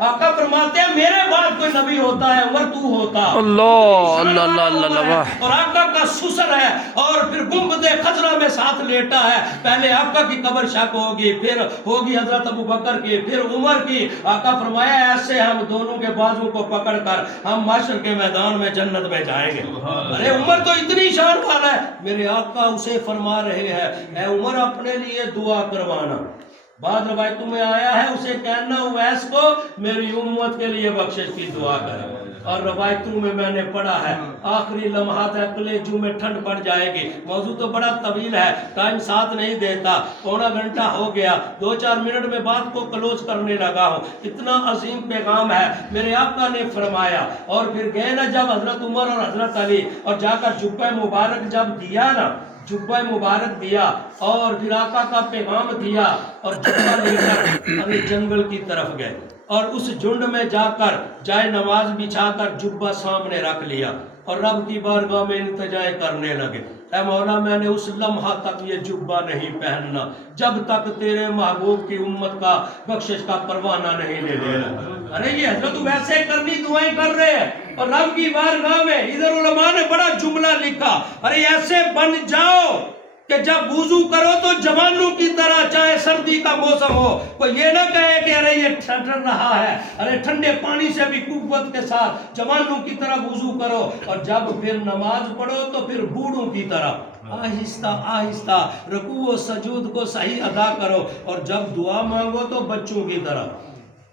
آقا فرماتے ہیں میرے بعد کوئی نبی ہوتا ہے عمر تو ہوتا، اللہ اللہ اللہ اللہ اللہ، اور آقا کا سسر ہے اور پھر گنبد خضرا میں ساتھ لیٹا ہے. پہلے آقا کی قبر شک ہوگی، پھر ہوگی حضرت ابو بکر کی، پھر عمر کی. آقا فرمایا ایسے ہم دونوں کے بازو کو پکڑ کر ہم معاشر کے میدان میں جنت میں جائیں گے. ارے عمر تو اتنی شان والا ہے، میرے آقا اسے فرما رہے ہیں اے عمر اپنے لیے دعا کروانا. بعض روایتوں میں آیا ہے اسے کہنا اویس کو میری امت کے لیے بخشش کی دعا کرے. اور روایتوں میں نے پڑھا ہے آخری لمحات کلیجوں میں ٹھنڈ پڑ جائے گی. موضوع تو بڑا طویل ہے، ٹائم ساتھ نہیں دیتا، پونا گھنٹہ ہو گیا، 2-4 منٹ میں بات کو کلوز کرنے لگا ہوں. اتنا عظیم پیغام ہے میرے آقا نے فرمایا. اور پھر گئے نا جب حضرت عمر اور حضرت علی، اور جا کر جبہ مبارک جب دیا نا، جبہ مبارک دیا اور پھر آقا کا پیغام دیا اور جبہ لے کر ابھی جنگل کی طرف گئے اور اس جھنڈ میں جا کر جائے نماز بچھا کر جبہ سامنے رکھ لیا اور رب کی بارگاہ میں التجائے کرنے لگے. اے مولا میں نے اس لمحہ تک یہ جبہ نہیں پہننا جب تک تیرے محبوب کی امت کا بخشش کا پروانہ نہیں لے لینا. ارے یہ حضرت ویسے کرنی دعائیں کر رہے ہیں اور رب کی بارگاہ میں. ادھر علماء نے بڑا جملہ لکھا، ارے ایسے بن جاؤ کہ جب وضو کرو تو جوانوں کی طرح، چاہے سردی کا موسم ہو، کوئی یہ نہ کہے کہ ارے یہ ٹھنڈ رہا ہے، ارے ٹھنڈے پانی سے بھی قوت کے ساتھ جوانوں کی طرح وضو کرو، اور جب پھر نماز پڑھو تو پھر بوڑھوں کی طرح آہستہ آہستہ رکوع و سجود کو صحیح ادا کرو، اور جب دعا مانگو تو بچوں کی طرح.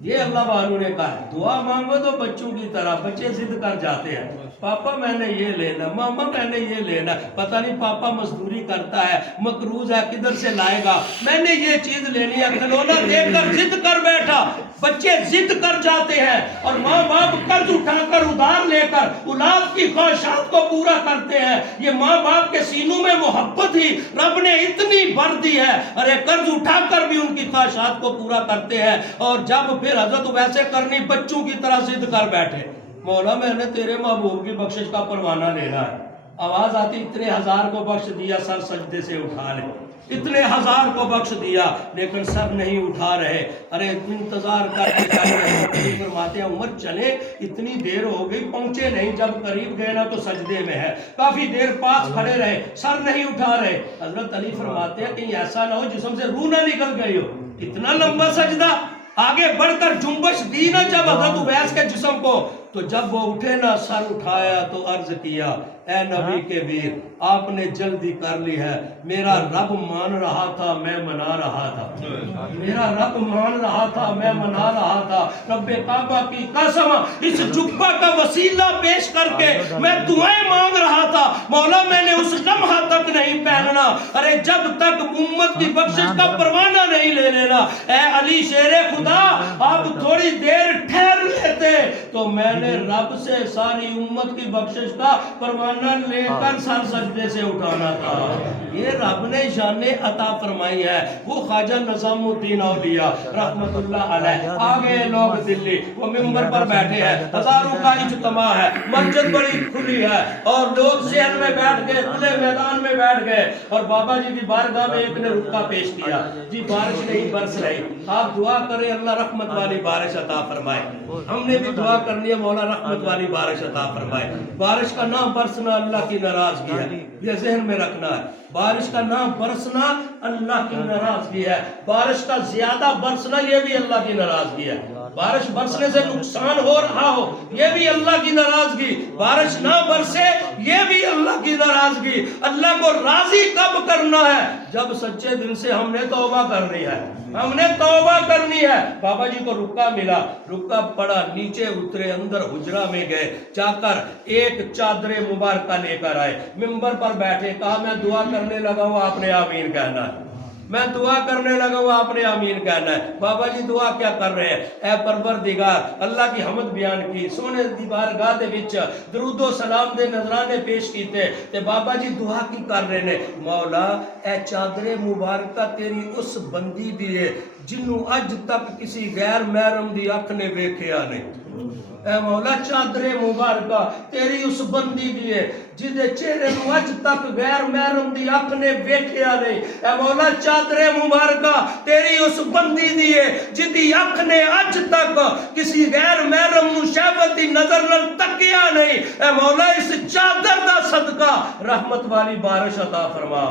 یہ اللہ والوں نے کہا ہے دعا مانگو تو بچوں کی طرح. بچے ضد کر جاتے ہیں، پاپا میں نے یہ لینا، ماما میں نے یہ لینا، پتہ نہیں پاپا مزدوری کرتا ہے، مقروض ہے، کدھر سے لائے گا، میں نے یہ چیز لینی ہے، کھلونا دیکھ کر ضد کر بیٹھا. بچے ضد کر جاتے ہیں اور ماں باپ قرض اٹھا کر ادھار لے کر اولاد کی خواہشات کو پورا کرتے ہیں. یہ ماں باپ کے سینوں میں محبت ہی رب نے اتنی بھر دی ہے، ارے قرض اٹھا کر بھی ان کی خواہشات کو پورا کرتے ہیں. اور جب پھر حضرت ویسے کرنی بچوں کی طرح ضد کر بیٹھے، مولا میں نے تیرے محبوب کی بخشش کا پروانہ لینا ہے. آواز آتی اتنے ہزار کو بخش دیا سر سجدے سے اٹھا لے، اتنے ہزار کو بخش دیا لیکن سر نہیں اٹھا رہے. ارے انتظار کر کے فرماتے ہیں عمر چلے، اتنی دیر ہو گئی پہنچے نہیں، جب قریب گئے نا تو سجدے میں ہے. کافی دیر پاس کھڑے رہے، سر نہیں اٹھا رہے. حضرت علی فرماتے ہیں کہیں ایسا نہ ہو جسم سے روح نہ نکل گئی ہو. اتنا لمبا سجدہ، آگے بڑھ کر جنبش دی نا جب حضرت اویس کے جسم کو، تو جب وہ اٹھے نا سر اٹھایا تو عرض کیا اے نبی کے ویر آپ نے جلدی کر لی ہے، میرا رب مان رہا تھا میں منا رہا تھا، میرا رب مان رہا تھا میں منا رہا تھا. رب کعبہ کی قسم اس جبہ کا وسیلہ پیش کر کے میں دعائیں مانگ رہا تھا، مولا میں نے اس لمحہ تک نہیں پہننا، ارے جب تک امت کی بخشش کا پروانہ نہیں لے لینا. اے علی شیر خدا آپ تھوڑی دیر ٹھہر لیتے تو میں نے رب سے ساری امت کی بخشش کا پروانہ لے کر سر سجدے سے اٹھانا تھا. یہ رب نے شان عطا فرمائی ہے. وہ خواجہ نظام الدین اولیاء رحمت اللہ علیہ آگے لوگ دلی وہ ممبر پر بیٹھے ہیں، ہزاروں کا اجتماع ہے، مسجد بڑی کھلی ہے اور لوگ صحن میں بیٹھ گئے، کھلے میدان میں بیٹھ گئے اور بابا جی کی بارگاہ میں ایک نے رکا پیش کیا، جی بارش نہیں برس رہی، آپ دعا کریں اللہ رحمت والی بارش عطا فرمائے. ہم نے بھی دعا کرنی ہے مولا رحمت والی بارش عطا فرمائے. بارش کا نام برسنا اللہ کی ناراضگی ہے، یہ ذہن میں رکھنا ہے. بارش کا نام برسنا اللہ کی ناراضگی ہے، بارش کا زیادہ برسنا یہ بھی اللہ کی ناراضگی ہے. بارش برسنے سے نقصان ہو رہا ہو یہ بھی اللہ کی ناراضگی، بارش نہ برسے یہ بھی اللہ کی ناراضگی. اللہ کو راضی کب کرنا ہے؟ جب سچے دل سے ہم نے توبہ کرنی ہے، ہم نے توبہ کرنی ہے. بابا جی کو رکا ملا، رکا پڑا، نیچے اترے، اندر حجرہ میں گئے، جا کر ایک چادر مبارکہ لے کر آئے، ممبر پر بیٹھے، کہا میں دعا کرنے لگا ہوں آپ نے آمین کہنا ہے، میں دعا کرنے لگا ہوں آپ نے آمین کہنا ہے. بابا جی دعا کیا کر رہے ہیں؟ اے پروردگار اللہ کی حمد بیان کی، سونے دی بارگاہ دے وچ درود و سلام دے نذرانے پیش کیتے تے بابا جی دعا کی کر رہے نے، مولا اے چادر مبارکہ تیری اس بندی دی ہے جنوں اج تک کسی غیر محرم دی اکھ نے ویکھیا نہیں، اے مولا چادر مبارکہ تیری اس بندی دی ہے جدے چہرے نو اج تک غیر محرم دی اکھ نے ویکھیا نہیں. اے مولا چادر مبارکہ تیری اس بندی دی ہے جدی اکھ نے اج تک کسی غیر محرم نو شہوت دی نظر نال تکیا نہیں. اے مولا اس چادر دا صدقہ رحمت والی بارش عطا فرما.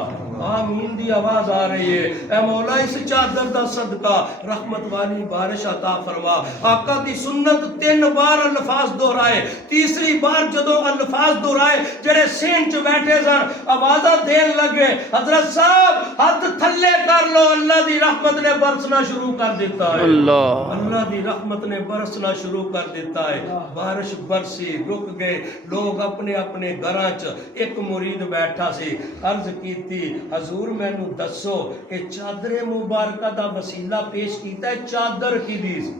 آمین دی آواز آ رہی ہے. اے مولا اس چادر دا صدقہ رحمت والی بارش عطا فرما. آقا دی سنت 3 بار الفاظ دہرائے. تیسری بار جدو الفاظ دہرائے جڑے سین چ بیٹھے سن آوازاں دین لگے حضرت صاحب ہاتھ تھلے کر لو اللہ دی رحمت نے برسنا شروع کر دیتا ہے. اللہ دی رحمت نے برسنا شروع کر دیتا ہے. بارش برسی رک گئے لوگ اپنے اپنے گھراں چ. ایک مرید بیٹھا سی عرض کیتی حضور مینوں دسو کہ چادر مبارکہ دا وسیلہ پیش کیتا ہے چادر کی دیس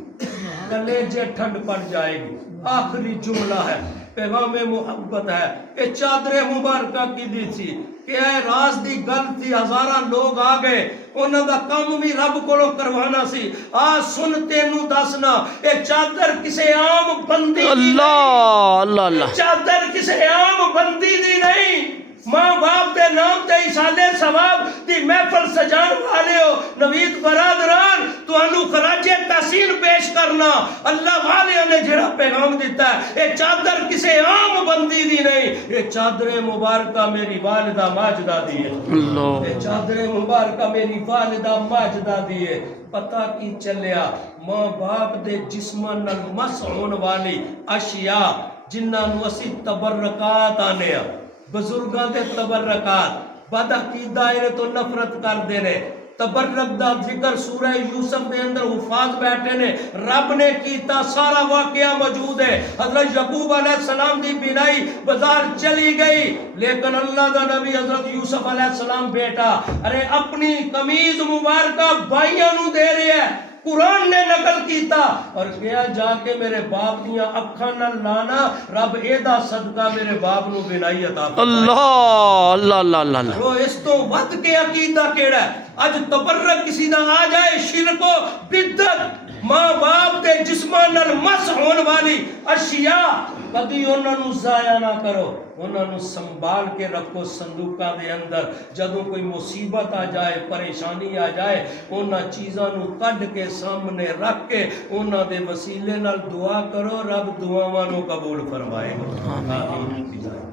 کلیجے ٹھنڈ پڑ جائے گی. آخری جملہ ہے پیغام محبت ہے کہ چادر مبارکہ کی دی تھی کہ اے راز دی گل تھی. ہزاراں لوگ آ گئے انہاں دا کام بھی رب کولوں کروانا سی. آ سن تینوں دسنا اے چادر کسے عام بندی دی نہیں. چادر کسے عام بندی دی نہیں. ماں باپ دے نام تے ایصال ثواب دی محفل سجان والے ہو نوید برادران تانوں خراج تحسین پیش کرنا اللہ والے نے جڑا پیغام دیتا ہے اے چادر کسے عام بندی دی نہیں. اے چادر مبارکہ میری والدہ ماجدہ دی ہے. اے چادر مبارکہ میری والدہ ماجدہ دی ہے. پتہ کی چلیا ماں باپ دے جسماں نال مس ہون والی اشیاء جنہاں نوں اسی تبرکات آنے بزرگاں دے تبرکات بد عقیدہ اے تو نفرت کر دے نے. تبرک دا ذکر سورہ یوسف دے اندر حفاظ بیٹھے نے رب نے کیتا سارا واقعہ موجود ہے. حضرت یعقوب علیہ السلام دی بینائی بازار چلی گئی لیکن اللہ دا نبی حضرت یوسف علیہ السلام بیٹا ارے اپنی قمیض مبارکہ بھائیاں نو دے رہے ہیں. قرآن نے نقل کیتا اور کیا جا کے میرے باپ دیاں اکھاں نال لانا رب ایدا صدقہ میرے باپ نو بینائی عطا فرمائے. اللہ اس تو ود کے عقیدہ کیڑا ہے. اج تبرک کسی دا آ جائے شرک و بدعت ماں باپ دے جسماں نال مس ہون والی اشیاء کدی انہاں نوں ضائع نہ کرو. انہاں نوں سنبھال کے رکھو صندوقاں دے اندر. جدوں کوئی مصیبت آ جائے پریشانی آ جائے انہاں چیزاں نوں کڈ کے سامنے رکھ کے انہاں دے وسیلے نال دعا کرو رب دعاواں نوں قبول فرمائے گا. آمین.